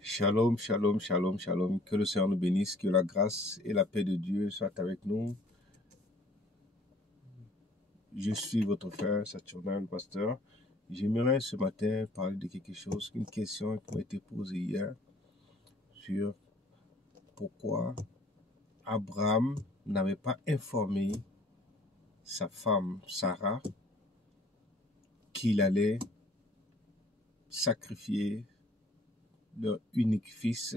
Shalom, shalom, shalom, shalom. Que le Seigneur nous bénisse, que la grâce et la paix de Dieu soient avec nous. Je suis votre frère Saturnin, le pasteur. J'aimerais ce matin parler de quelque chose, une question qui m'a été posée hier sur pourquoi Abraham n'avait pas informé sa femme Sarah qu'il allait sacrifier leur unique fils,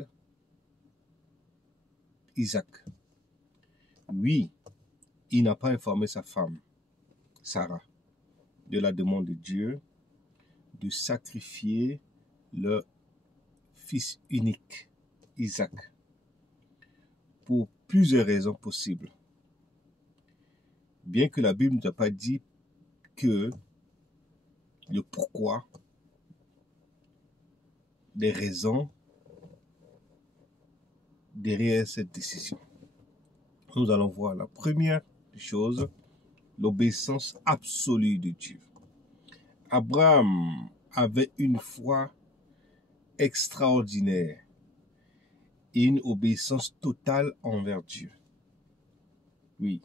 Isaac. Oui, il n'a pas informé sa femme, Sarah, de la demande de Dieu de sacrifier leur fils unique, Isaac, pour plusieurs raisons possibles. Bien que la Bible ne t'a pas dit que le pourquoi, les raisons derrière cette décision. Nous allons voir la première chose, l'obéissance absolue de Dieu. Abraham avait une foi extraordinaire et une obéissance totale envers Dieu. Oui,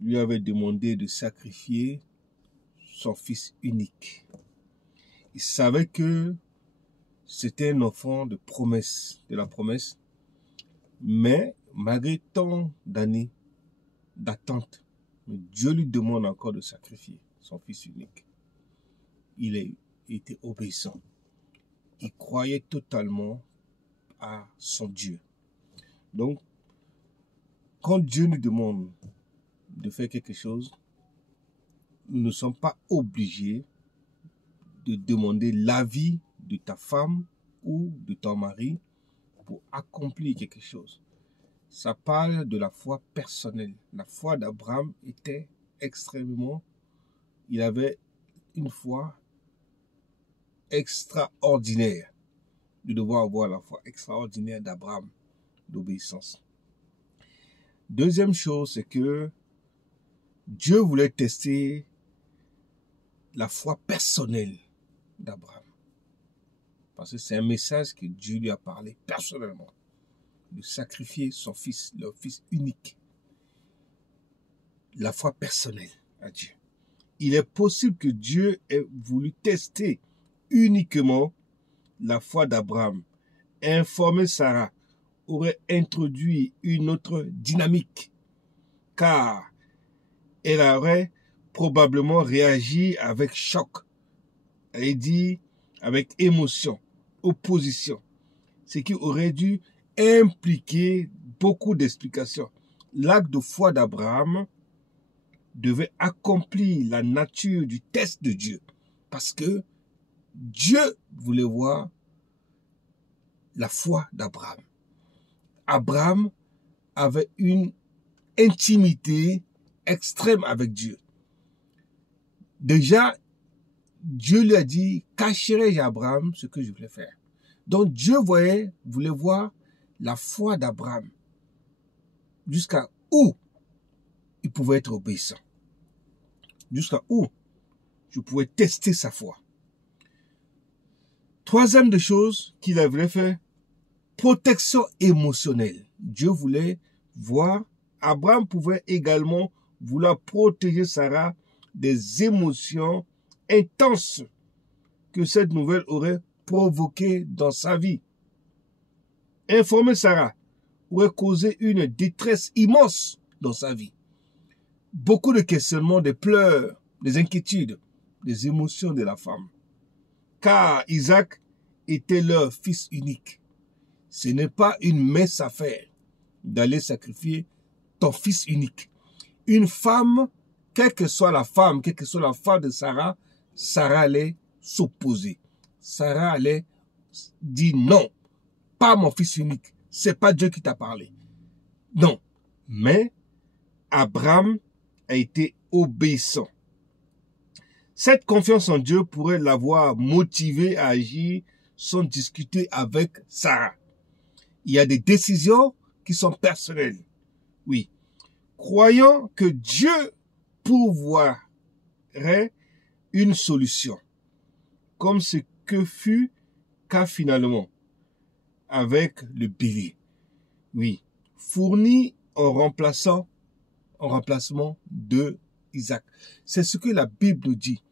lui avait demandé de sacrifier son fils unique. Il savait que c'était un enfant de promesse, de la promesse, mais malgré tant d'années d'attente, Dieu lui demande encore de sacrifier son fils unique. Il a été obéissant. Il croyait totalement à son Dieu. Donc, quand Dieu nous demande de faire quelque chose, nous ne sommes pas obligés de demander l'avis de ta femme ou de ton mari pour accomplir quelque chose. Ça parle de la foi personnelle. La foi d'Abraham était extrêmement, il avait une foi extraordinaire. Nous devons avoir la foi extraordinaire d'Abraham, d'obéissance. Deuxième chose, c'est que Dieu voulait tester la foi personnelle d'Abraham. Parce que c'est un message que Dieu lui a parlé personnellement. De sacrifier son fils, leur fils unique. La foi personnelle à Dieu. Il est possible que Dieu ait voulu tester uniquement la foi d'Abraham. Informer Sarah aurait introduit une autre dynamique, car elle aurait probablement réagi avec choc, et dit avec émotion, opposition, ce qui aurait dû impliquer beaucoup d'explications. L'acte de foi d'Abraham devait accomplir la nature du test de Dieu, parce que Dieu voulait voir la foi d'Abraham. Abraham avait une intimité extrême avec Dieu. Déjà, Dieu lui a dit, cacherai-je à Abraham ce que je voulais faire. Donc Dieu voulait voir la foi d'Abraham. Jusqu'à où il pouvait être obéissant. Jusqu'à où je pouvais tester sa foi. Troisième des choses qu'il voulait faire, protection émotionnelle. Dieu voulait voir, Abraham pouvait également vouloir protéger Sarah des émotions intenses que cette nouvelle aurait provoquées dans sa vie. Informer Sarah aurait causé une détresse immense dans sa vie. Beaucoup de questionnements, des pleurs, des inquiétudes, des émotions de la femme. Car Isaac était leur fils unique. Ce n'est pas une mince affaire d'aller sacrifier ton fils unique. Une femme, quelle que soit la femme de Sarah, Sarah allait s'opposer. Sarah allait dire non, pas mon fils unique. C'est pas Dieu qui t'a parlé. Non. Mais Abraham a été obéissant. Cette confiance en Dieu pourrait l'avoir motivé à agir sans discuter avec Sarah. Il y a des décisions qui sont personnelles. Oui. Croyant que Dieu pourvoirait une solution, comme ce que fut qu'à finalement. avec le bélier. Oui, fourni en remplacement de Isaac. C'est ce que la Bible nous dit.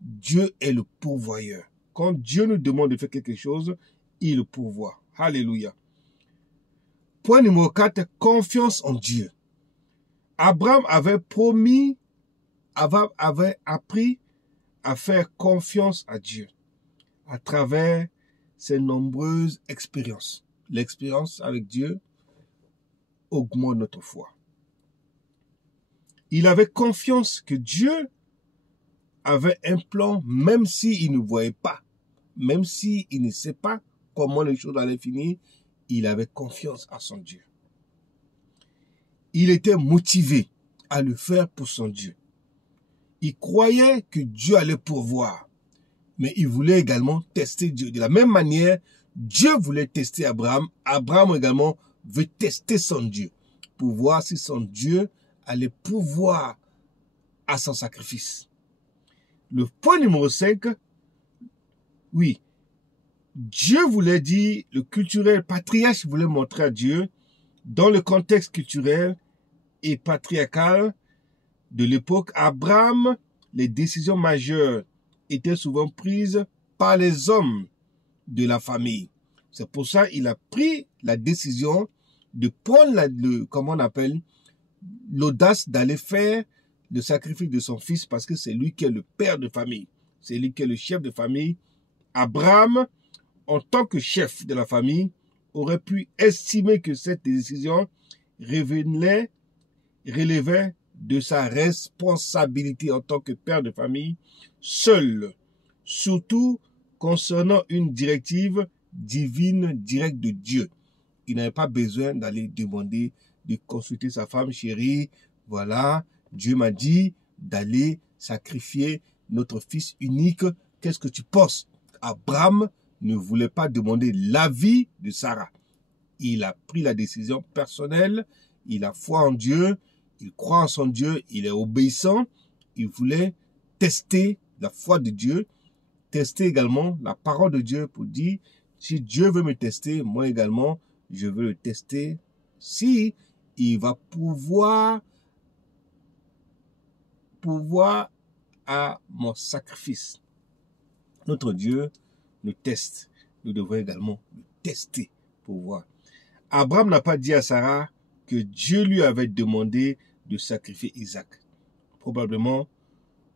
Dieu est le pourvoyeur. Quand Dieu nous demande de faire quelque chose, il le pourvoit. Alléluia. Point numéro 4, confiance en Dieu. Abraham avait appris à faire confiance à Dieu à travers ses nombreuses expériences. L'expérience avec Dieu augmente notre foi. Il avait confiance que Dieu avait un plan, même s'il ne voyait pas, même s'il ne sait pas comment les choses allaient finir, il avait confiance à son Dieu. Il était motivé à le faire pour son Dieu. Il croyait que Dieu allait pourvoir, mais il voulait également tester Dieu. De la même manière, Dieu voulait tester Abraham. Abraham également veut tester son Dieu pour voir si son Dieu allait pourvoir à son sacrifice. Le point numéro 5, oui, Dieu voulait dire, le culturel, patriarche voulait montrer à Dieu, dans le contexte culturel et patriarcal de l'époque, Abraham, les décisions majeures étaient souvent prises par les hommes de la famille. C'est pour ça qu'il a pris la décision de prendre l'audace d'aller faire le sacrifice de son fils parce que c'est lui qui est le père de famille. C'est lui qui est le chef de famille. Abraham, en tant que chef de la famille, aurait pu estimer que cette décision relevait de sa responsabilité en tant que père de famille seul, surtout concernant une directive divine directe de Dieu. Il n'avait pas besoin d'aller demander, de consulter sa femme, chérie, voilà, Dieu m'a dit d'aller sacrifier notre fils unique, qu'est-ce que tu penses? Abraham ne voulait pas demander l'avis de Sarah. Il a pris la décision personnelle, il a foi en Dieu, il croit en son Dieu, il est obéissant, il voulait tester la foi de Dieu, tester également la parole de Dieu pour dire, si Dieu veut me tester, moi également, je veux le tester. Si il va pouvoir à mon sacrifice. Notre Dieu nous teste. Nous devons également le tester pour voir. Abraham n'a pas dit à Sarah que Dieu lui avait demandé de sacrifier Isaac. Probablement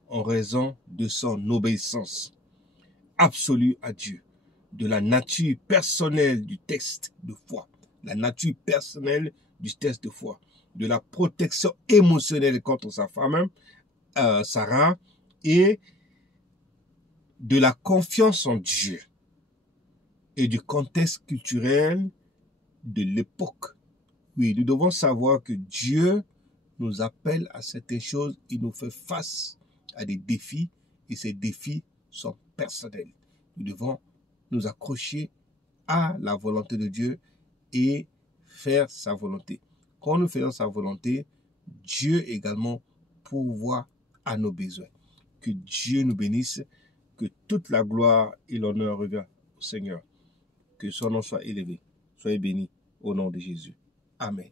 en raison de son obéissance absolue à Dieu, de la nature personnelle du test de foi, la nature personnelle du test de foi, de la protection émotionnelle contre sa femme, Sarah, et de la confiance en Dieu et du contexte culturel de l'époque. Oui, nous devons savoir que Dieu nous appelle à certaines choses, il nous fait face à des défis et ces défis sont personnels. Nous devons nous accrocher à la volonté de Dieu et faire sa volonté. Quand nous faisons sa volonté, Dieu également pourvoit à nos besoins. Que Dieu nous bénisse, que toute la gloire et l'honneur reviennent au Seigneur. Que son nom soit élevé. Soyez bénis au nom de Jésus. Amen.